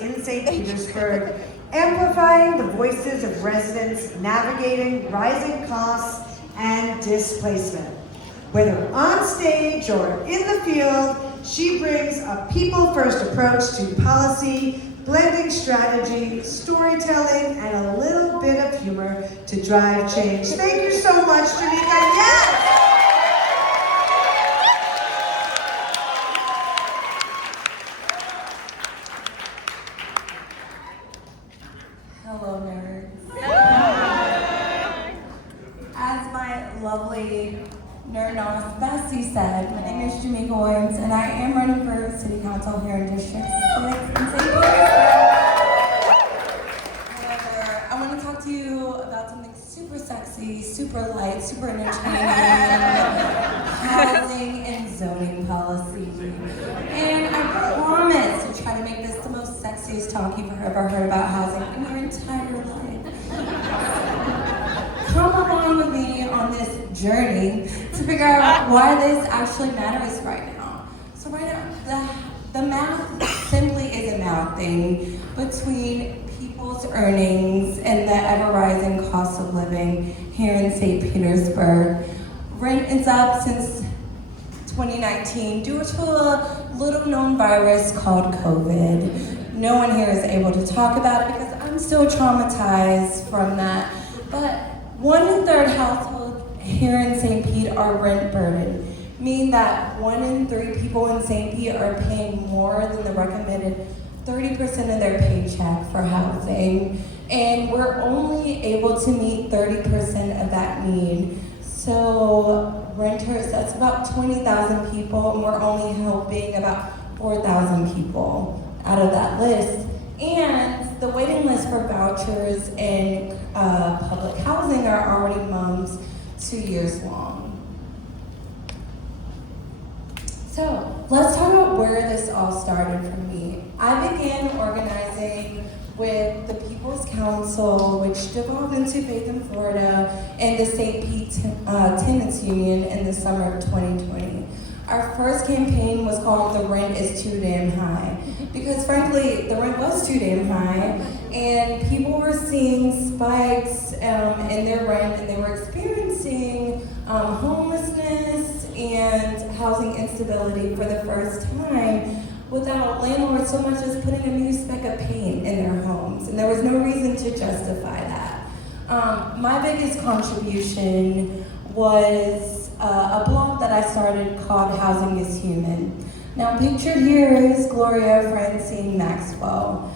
in St. Petersburg, amplifying the voices of residents navigating rising costs and displacement. Whether on stage or in the field, she brings a people-first approach to policy, blending strategy, storytelling, and a little bit of humor to drive change. Thank you so much, Janika. Yes! Hello, nerds. As my lovely nerd novice Bessie said, my name is Janika Williams, and I am running for City Council here in District 6 in St. Petersburg. However, I want to talk to you about something super sexy, super light, super entertaining, housing and zoning policy. And I promise to try to make this the most sexiest talk you've ever heard about housing in your entire life. Come along with me on this journey to figure out why this actually matters right now. So right now, the math simply is a math thing between people's earnings and the ever-rising cost of living here in St. Petersburg. Rent is up since 2019 due to a little-known virus called COVID. No one here is able to talk about it because I'm still traumatized from that. But 1/3 households here in St. Pete are rent burdened, meaning that 1 in 3 people in St. Pete are paying more than the recommended 30% of their paycheck for housing. And we're only able to meet 30% of that need. So renters, that's about 20,000 people, and we're only helping about 4,000 people out of that list. And the waiting list for vouchers and public housing are already months 2 years long. So let's talk about where this all started for me. I began organizing with the People's Council, which devolved into Faith in Florida, and the St. Pete Tenants Union in the summer of 2020. Our first campaign was called The Rent is Too Damn High, because frankly, the rent was too damn high, and people were seeing spikes in their rent, and they were experiencing homelessness and housing instability for the first time without landlords so much as putting a new speck of paint in their homes, and there was no reason to justify that. My biggest contribution was a blog that I started called Housing is Human. Now pictured here is Gloria Francine Maxwell.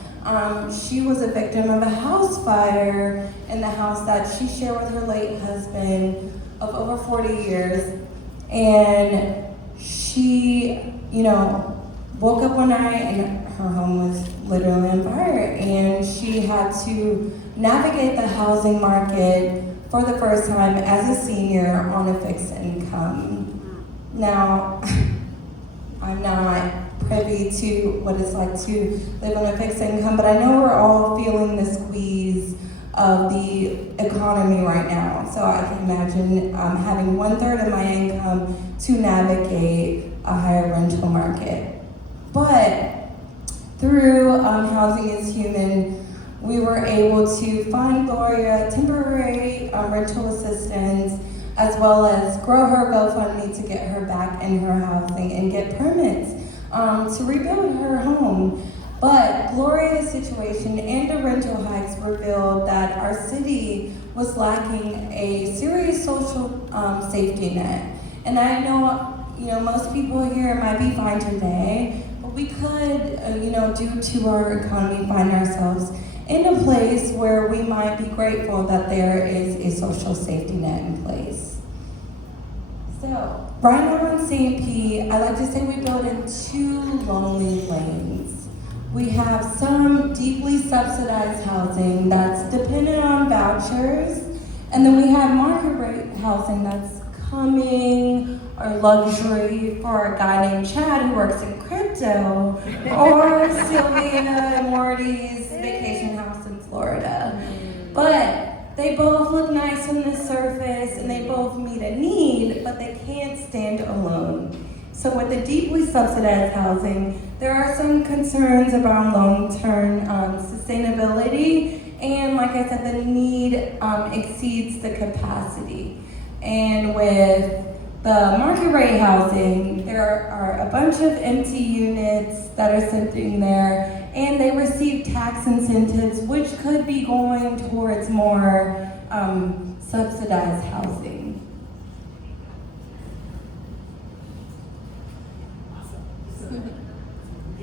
She was a victim of a house fire in the house that she shared with her late husband of over 40 years. And she, woke up one night and her home was literally on fire, and she had to navigate the housing market for the first time as a senior on a fixed income. Now, I'm not privy to what it's like to live on a fixed income, but I know we're all feeling the squeeze of the economy right now. So I can imagine having 1/3 of my income to navigate a higher rental market. But through Housing is Human, we were able to find Gloria temporary rental assistance, as well as grow her GoFundMe to get her back in her housing and get permits to rebuild her home. But Gloria's situation and the rental hikes revealed that our city was lacking a serious social safety net. And I know, most people here might be fine today, but we could, due to our economy, find ourselves in a place where we might be grateful that there is a social safety net in place. So, right now in St. Pete, I like to say we build in 2 lonely lanes. We have some deeply subsidized housing that's dependent on vouchers, and then we have market rate housing that's coming, or luxury for a guy named Chad who works in crypto, or Sylvia and Morty's vacation house in Florida. But they both look nice on the surface, and they both meet a need, but they can't stand alone. So with the deeply subsidized housing, there are some concerns around long-term sustainability, and like I said, the need exceeds the capacity. And with the market rate housing, there are a bunch of empty units that are sitting there, and they receive tax incentives, which could be going towards more subsidized housing.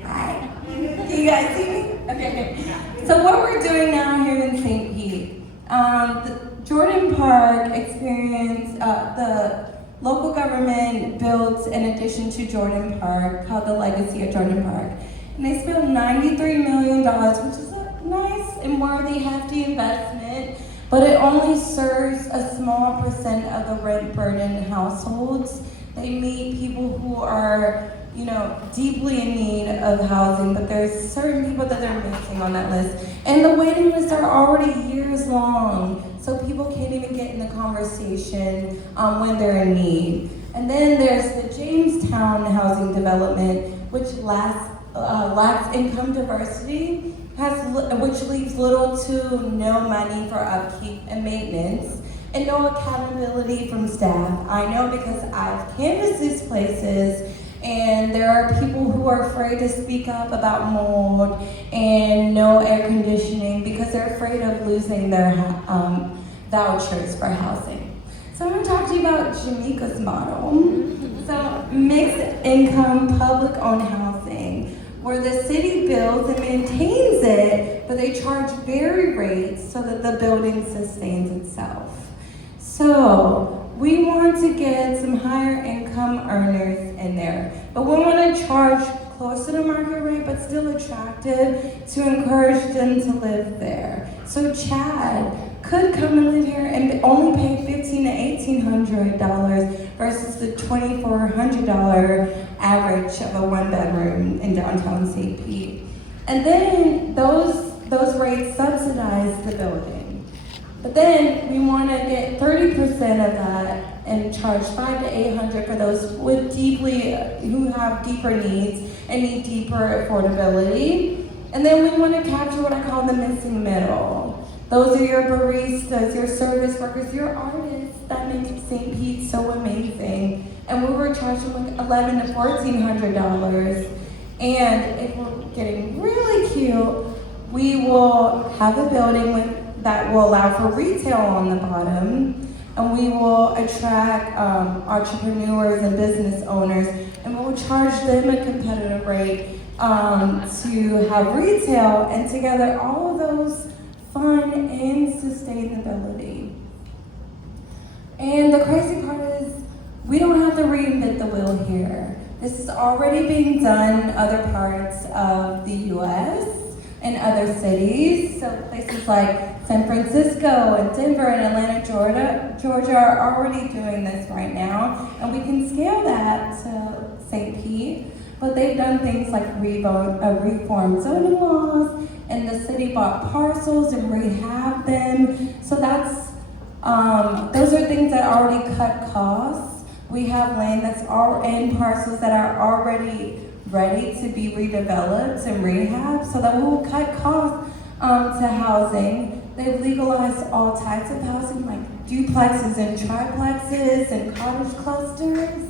Hi. Can you guys see me? Okay. So what we're doing now here in St. Pete, the Jordan Park experience, the local government built an addition to Jordan Park called the Legacy of Jordan Park. And they spent $93 million, which is a nice and worthy, hefty investment, but it only serves a small percent of the rent-burdened households. They meet people who are, deeply in need of housing, but there's certain people that they're missing on that list. And the waiting lists are already years long, so people can't even get in the conversation when they're in need. And then there's the Jamestown housing development, which lacks income diversity, which leaves little to no money for upkeep and maintenance, and no accountability from staff. I know because I've canvassed these places, and there are people who are afraid to speak up about mold and no air conditioning because they're afraid of losing their vouchers for housing. So I'm going to talk to you about Jamaica's model. So mixed income public owned housing, where the city builds and maintains it, but they charge varied rates so that the building sustains itself. So we want to get some higher income earners in there, but we want to charge close to the market rate, but still attractive to encourage them to live there. So Chad could come and live here and only pay $1,500 to $1,800 versus the $2,400 average of a one-bedroom in downtown St. Pete. And then those rates subsidize the building. But then we want to get 30% of that and charge $500 to $800 for those who have deeper needs and need deeper affordability. And then we want to capture what I call the missing middle. Those are your baristas, your service workers, your artists that make St. Pete so amazing. And we were charging like $1,100 to $1,400. And if we're getting really cute, we will have a building that will allow for retail on the bottom, and we will attract entrepreneurs and business owners, and we will charge them a competitive rate to have retail, and together all of those fun and sustainability. And the crazy part is we don't have to reinvent the wheel here. This is already being done in other parts of the US and other cities. So places like San Francisco and Denver and Atlanta, Georgia are already doing this right now. And we can scale that to St. Pete. But they've done things like reform zoning laws, and the city bought parcels and rehabbed them. So those are things that already cut costs. We have land that's in parcels that are already ready to be redeveloped and rehabbed, so that will cut costs to housing. They've legalized all types of housing, like duplexes and triplexes and cottage clusters.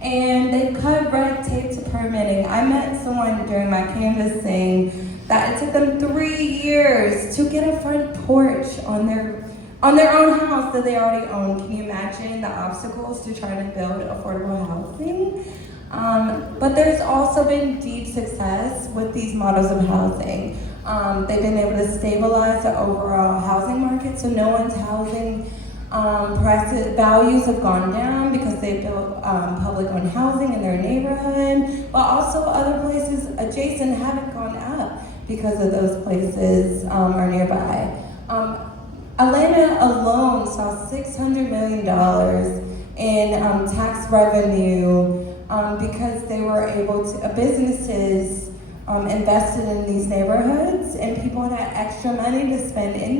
And they've cut red tape to permitting. I met someone during my canvassing that it took them 3 years to get a front porch on their own house that they already own. Can you imagine the obstacles to try to build affordable housing? But there's also been deep success with these models of housing. They've been able to stabilize the overall housing market, so no one's housing values have gone down because they built public-owned housing in their neighborhood, but also other places adjacent haven't gone up because of those places are nearby. Atlanta alone saw $600 million in tax revenue because they were able to, businesses invested in these neighborhoods, and people had extra money to spend in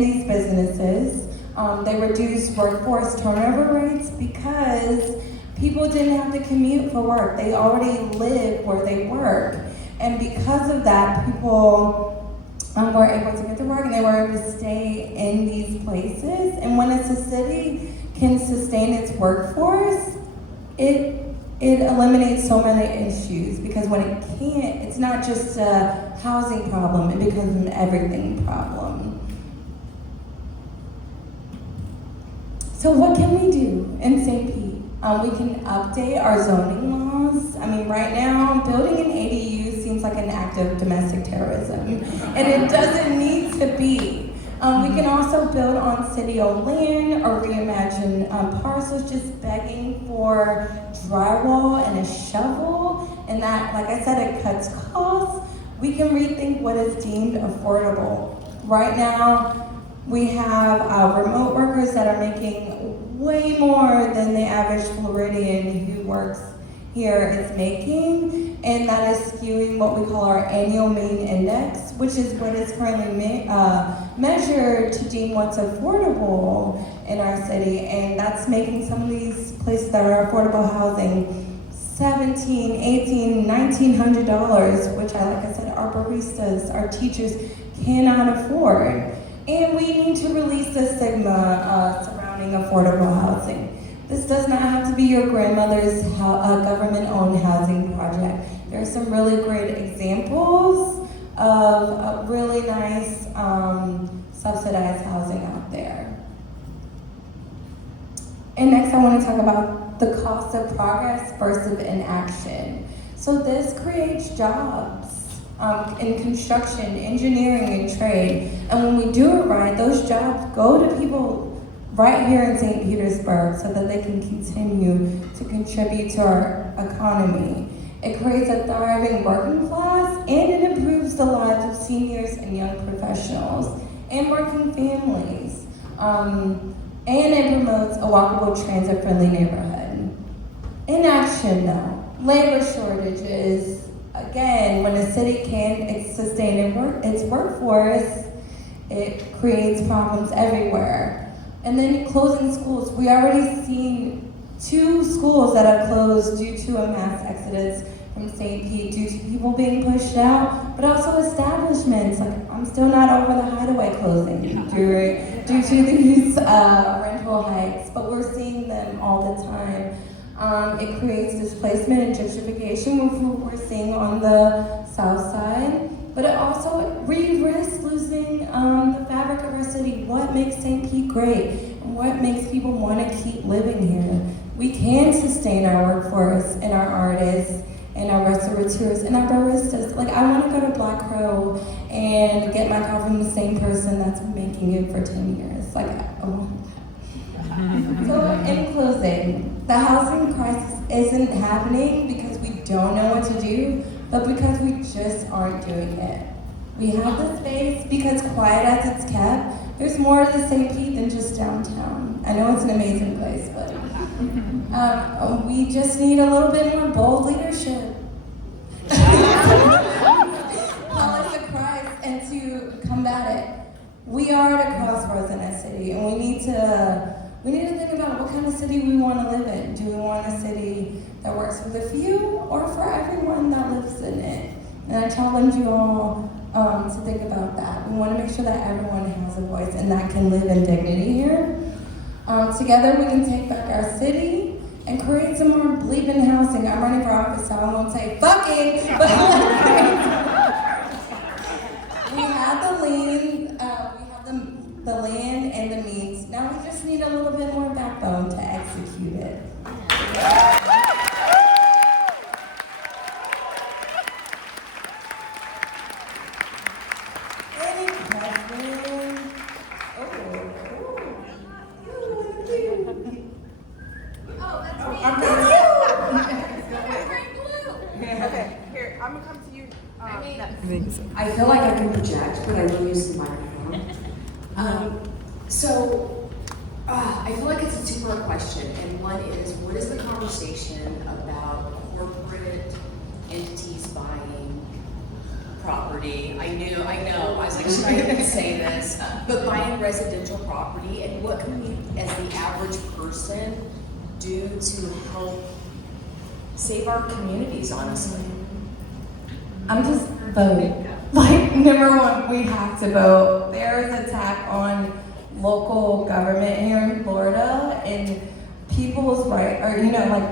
these businesses. They reduced workforce turnover rates because People didn't have to commute for work. They already live where they work. And because of that, people were able to get to work and they were able to stay in these places. And when it's a city can sustain its workforce, it eliminates so many issues, because when it can't, it's not just a housing problem, it becomes an everything problem. So what can we do in St. Pete? We can update our zoning laws. I mean, right now, building an ADU seems like an act of domestic terrorism, and it doesn't need to be. We can also build on city-owned land or reimagine parcels just begging for drywall and a shovel, and that, like I said, it cuts costs. We can rethink what is deemed affordable. Right now, we have remote workers that are making way more than the average Floridian who works here is making, and that is skewing what we call our annual mean index, which is what is currently measured to deem what's affordable in our city, and that's making some of these places that are affordable housing $1,700, $1,800, $1,900, which like I said, our baristas, our teachers cannot afford. And we need to release the stigma surrounding affordable housing. This does not have to be your grandmother's government-owned housing project. There are some really great examples of really nice subsidized housing out there. And next I want to talk about the cost of progress versus inaction. So this creates jobs in construction, engineering, and trade. And when we do it right, those jobs go to people right here in St. Petersburg so that they can continue to contribute to our economy. It creates a thriving working class, and it improves the lives of seniors and young professionals and working families. And it promotes a walkable, transit-friendly neighborhood. Inaction, though. Labor shortages. Again, when a city can't sustain its workforce, it creates problems everywhere. And then closing schools. We already seen 2 schools that have closed due to a mass exodus from St. Pete, due to people being pushed out, but also establishments. Like, I'm still not over the Hideaway closing due to these rental hikes, but we're seeing them all the time. It creates displacement and gentrification, which we're seeing on the south side. But it also risks losing the fabric of our city. What makes St. Pete great? And what makes people want to keep living here? We can sustain our workforce and our artists and our restaurateurs and our baristas. Like, I want to go to Black Crow and get my coffee from the same person that's been making it for 10 years. Like, I want that. So in closing, the housing crisis isn't happening because we don't know what to do, but because we just aren't doing it. We have the space because quiet as it's kept, there's more to the St. Pete than just downtown. I know it's an amazing place, but we just need a little bit more bold leadership. Call us to Christ and to combat it. We are at a crossroads in a city, and we need to think about what kind of city we want to live in. Do we want a city that works for the few or for everyone that lives in it? And I challenge you all to think about that. We want to make sure that everyone has a voice and that can live in dignity here. Together we can take back our city and create some more bleeping housing. I'm running for office, so I won't say fucking, but we have the land and the means. Now we just need a little bit more backbone to execute it. Any questions? Okay, here, I'm gonna come to you. Next. I feel like I can project, but I will use the microphone. I feel like it's a two-part question, and one is, what is the conversation about corporate entities buying property? I know, I was like, should I even say this? But buying residential property, and what can we, as the average person, do to help save our communities, honestly? I'm just voting. Like, number one, we have to vote. There is an attack on local government here in Florida, and people's right, or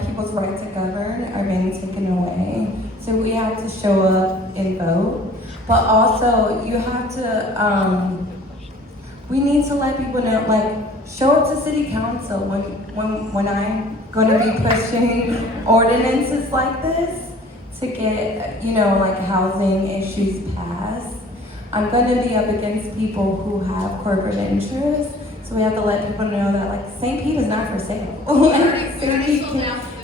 people's right to govern are being taken away. So we have to show up and vote. But also, you have to, we need to let people know, show up to city council when I'm gonna be pushing ordinances like this to get, housing issues passed. I'm gonna be up against people who have corporate interests, so we have to let people know that, St. Pete is not for sale. St. Pete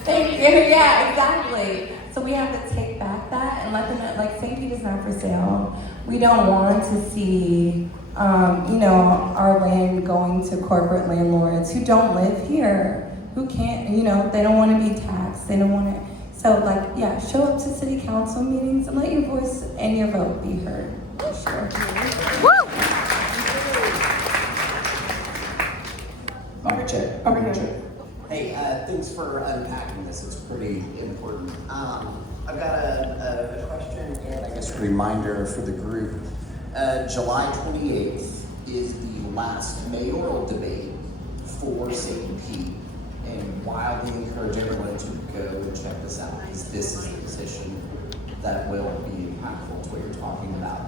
yeah, exactly. So we have to take back that and let them know, St. Pete is not for sale. We don't want to see, our land going to corporate landlords who don't live here, who can't, they don't want to be taxed, they don't want to. So, show up to city council meetings and let your voice and your vote be heard. Sure. Check. Hey, thanks for unpacking this. It's pretty important. I've got a question and I guess a reminder for the group. July 28th is the last mayoral debate for St. Pete, and wildly encourage everyone to go and check this out, because this is the position that will be impactful to what you're talking about.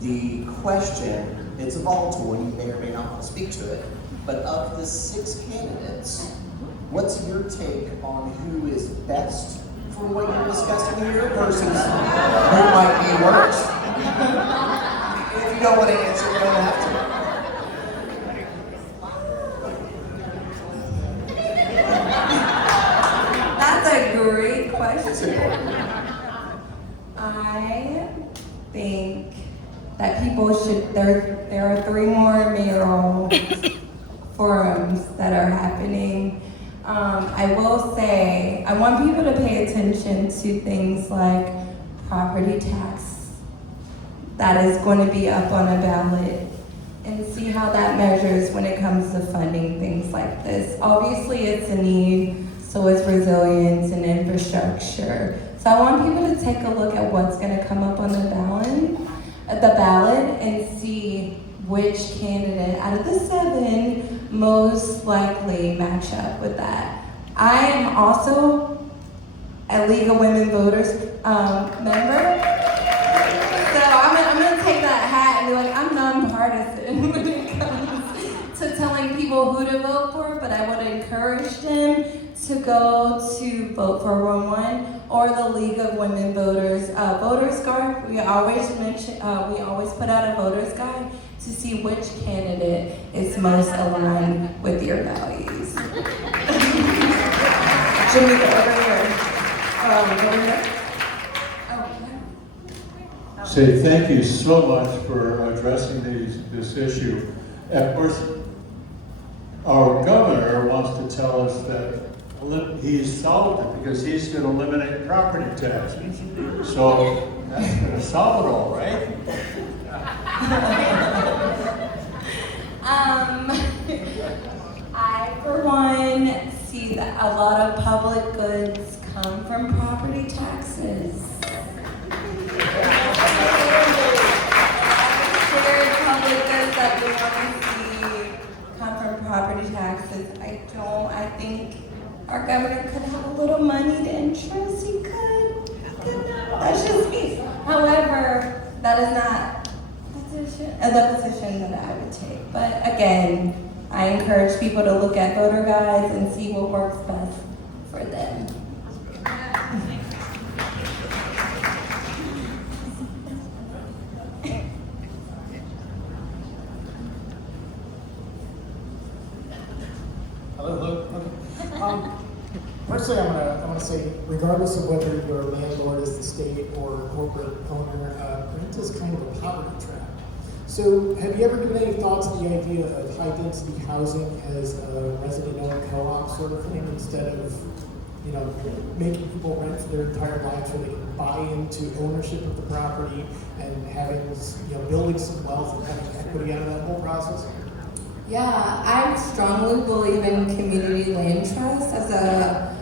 The question, it's a volatile one, you may or may not want to speak to it, but of the 6 candidates, what's your take on who is best for what you're discussing here versus who might be worse? If you don't want to answer, you don't have to. That's a great question. I think that people should, there are 3 more mayoral forums that are happening. I will say, I want people to pay attention to things like property tax. That is going to be up on a ballot, and see how that measures when it comes to funding things like this. Obviously it's a need, so is resilience and infrastructure. So I want people to take a look at what's going to come up on the ballot and see which candidate out of the 7 most likely match up with that. I am also a League of Women Voters member. So I'm gonna take that hat and be like, I'm nonpartisan when it comes to telling people who to vote for, but I would encourage them to go to Vote for 1-1 or the League of Women Voters Voters Guide. We always put out a voters guide to see which candidate is most aligned with your values. Jimmy, over here. Over here. Say thank you so much for addressing this issue. Of course, our governor wants to tell us that he's solved it because he's going to eliminate property tax. So that's going to solve it all, right? I, for one, see that a lot of public goods come from property taxes. Shared public goods that we want to see come from property taxes. I think our governor could have a little money to interest. He could. That's just me. However, that is not the position that I would take. But again, I encourage people to look at voter guides and see what works best for them. Firstly, I'm gonna say, regardless of whether your landlord is the state or a corporate owner, rent is kind of a poverty trap. So, have you ever given any thoughts to the idea of high-density housing as a resident-owned co-op sort of thing, instead of, making people rent for their entire lives, so they can buy into ownership of the property and having, building some wealth and having equity out of that whole process? Yeah, I strongly believe in community land trust as a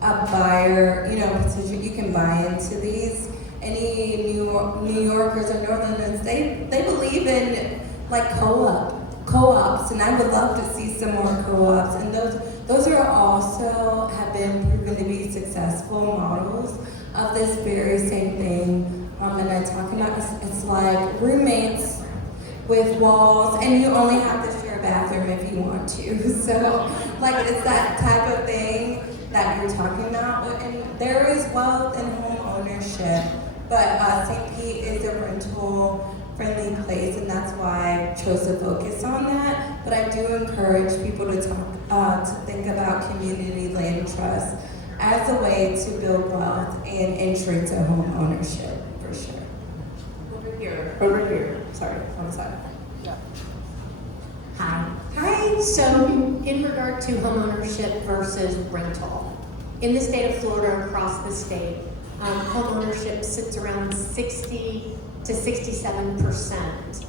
buyer, you know, position. You can buy into these. Any New Yorkers or Northerners, they believe in like co-ops, and I would love to see some more co-ops. And those are also have been proven to be successful models of this very same thing. And I talk about it's like roommates with walls, and you only have to share a bathroom if you want to. So, like, it's that type of thing that you're talking about. And there is wealth in home ownership, but St. Pete is a rental-friendly place, and that's why I chose to focus on that. But I do encourage people to talk, to think about community land trust as a way to build wealth and entry to home ownership, for sure. Over here. Sorry, on the side. Yeah. Hi. Hi. So, in regard to homeownership versus rental, in the state of Florida, across the state, homeownership sits around 60 to 67%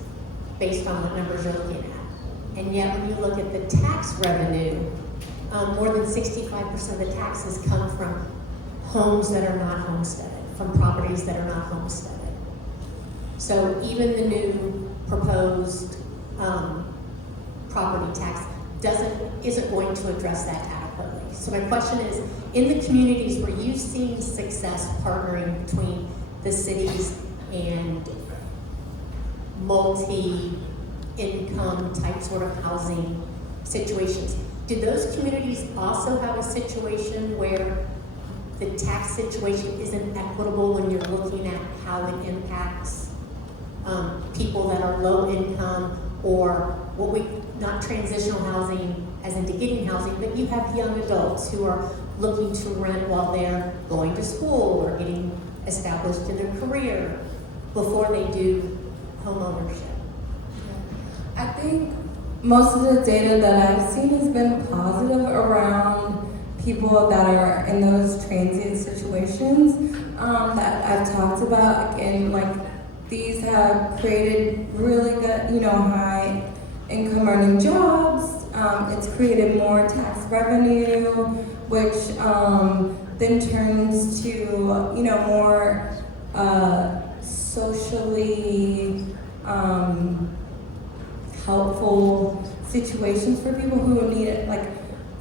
based on what numbers you're looking at. And yet, when you look at the tax revenue, more than 65% of the taxes come from homes that are not homesteaded, from properties that are not homesteaded. So even the new proposed property tax isn't going to address that adequately. So my question is, in the communities where you've seen success partnering between the cities and multi-income type sort of housing situations, do those communities also have a situation where the tax situation isn't equitable when you're looking at how it impacts people that are low income, or what we, not transitional housing as into getting housing, but you have young adults who are looking to rent while they're going to school or getting established in their career before they do home ownership? I think most of the data that I've seen has been positive around people that are in those transient situations that I've talked about. Again, like, these have created really good, you know, high income earning jobs. It's created more tax revenue, which then turns to, you know, more socially helpful situations for people who need it, like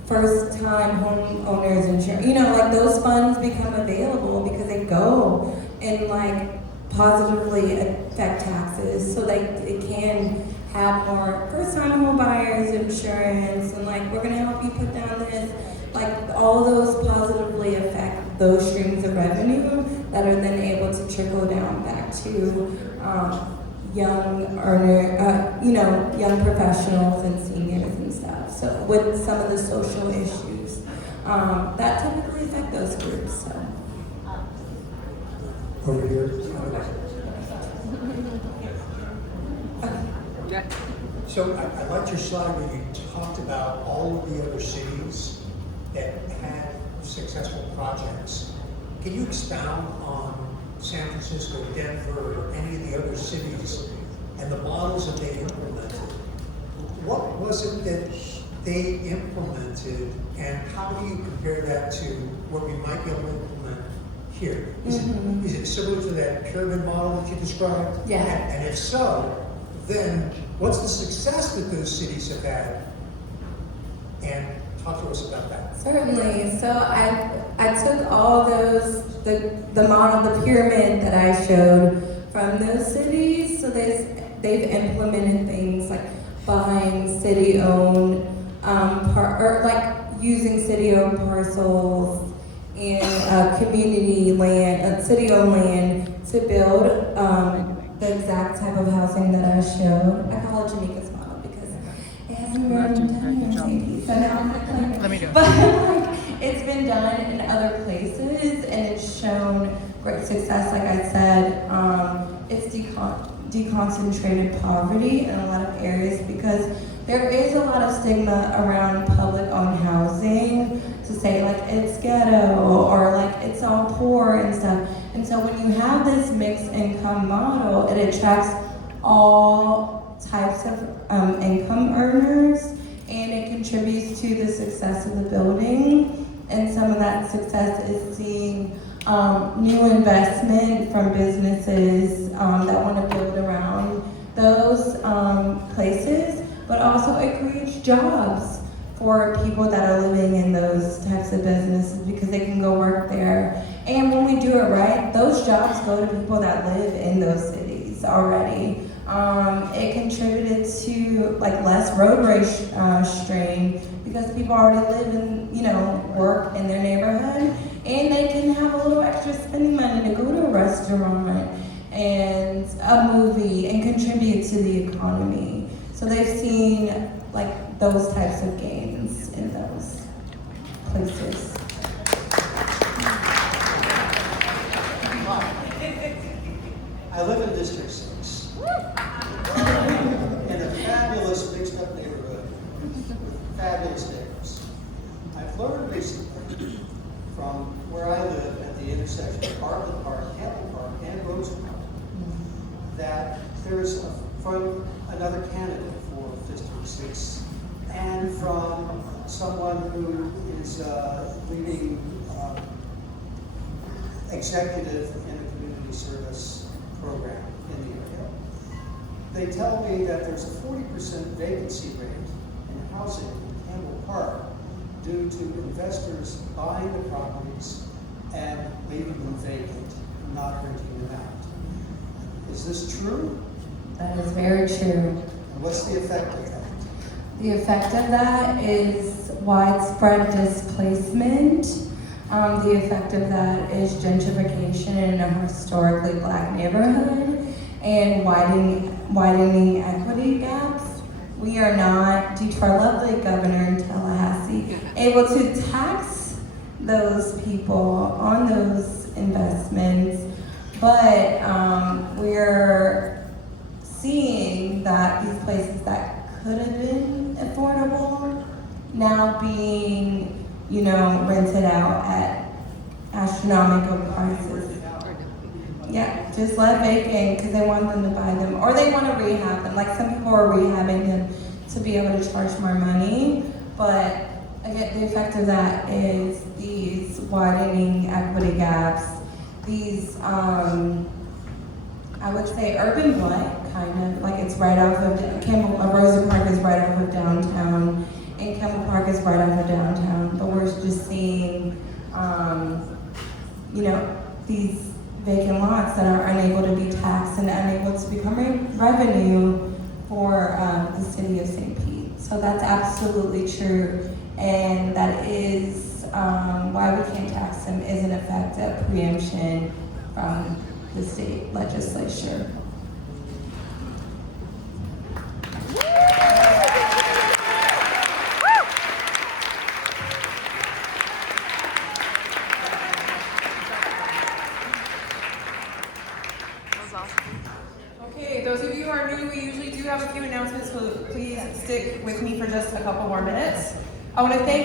first time home owners insurance. You know, like, those funds become available because they go and like positively affect taxes, so they can have more first-time home buyers insurance, and like, we're gonna help you put down this, like, all those positively affect those streams of revenue that are then able to trickle down back to young earner, you know, young professionals and seniors and stuff. So with some of the social issues that typically affect those groups. So. Over here. Yeah. So I liked your slide where you talked about all of the other cities that had successful projects. Can you expound on San Francisco, Denver, or any of the other cities and the models that they implemented? What was it that they implemented, and how do you compare that to what we might be able to implement here? Is it similar to that pyramid model that you described? Yeah. And if so, then what's the success that those cities have had? And talk to us about that. Certainly. So I took all those, the model, the pyramid that I showed from those cities. So they've implemented things like buying city-owned, or like using city-owned parcels and community land, city-owned land to build the exact type of housing that I showed. I call it Jamaica's model because it hasn't been done here in St. Pete, so now I'm like, Let me do it. but like, it's been done in other places and it's shown great success. Like I said, it's deconcentrated poverty in a lot of areas because there is a lot of stigma around public-owned housing to say like it's ghetto or like it's all poor and stuff. And so when you have this mixed income model, it attracts all types of income earners, and it contributes to the success of the building. And some of that success is seeing new investment from businesses that want to build around those places, but also it creates jobs for people that are living in those types of businesses because they can go work there. And when we do it right, those jobs go to people that live in those cities already. It contributed to like less road rage strain because people already live and work in their neighborhood, and they can have a little extra spending money to go to a restaurant and a movie and contribute to the economy. So they've seen like those types of gains in those places. I live in District 6. In a fabulous mixed-up neighborhood with fabulous neighbors. I've learned recently from where I live at the intersection of Bartlett Park, Campbell Park, and Rose Park, that there is from another candidate for District 6 and from someone who is leading executive in a community service program in the area. They tell me that there's a 40% vacancy rate in housing in Campbell Park due to investors buying the properties and leaving them vacant, not renting them out. Is this true? That is very true. And what's the effect of that? The effect of that is widespread displacement. The effect of that is gentrification in a historically Black neighborhood and widening equity gaps. We are not, due to our lovely governor in Tallahassee, able to tax those people on those investments, but we're seeing that these places that could have been affordable now being, rented out at astronomical prices. Yeah, just left vacant because they want them to buy them, or they want to rehab them. Like some people are rehabbing them to be able to charge more money, but again, the effect of that is these widening equity gaps, these, I would say urban blight, kind of, like it's right off of, Rosa Park is right off of downtown, and Campbell Park is right off of downtown, but we're just seeing, these vacant lots that are unable to be taxed and unable to become revenue for the city of St. Pete. So that's absolutely true, and that is why we can't tax them, is an effect of preemption from the state legislature. Okay, those of you who are new, we usually do have a few announcements, so please stick with me for just a couple more minutes. I want to thank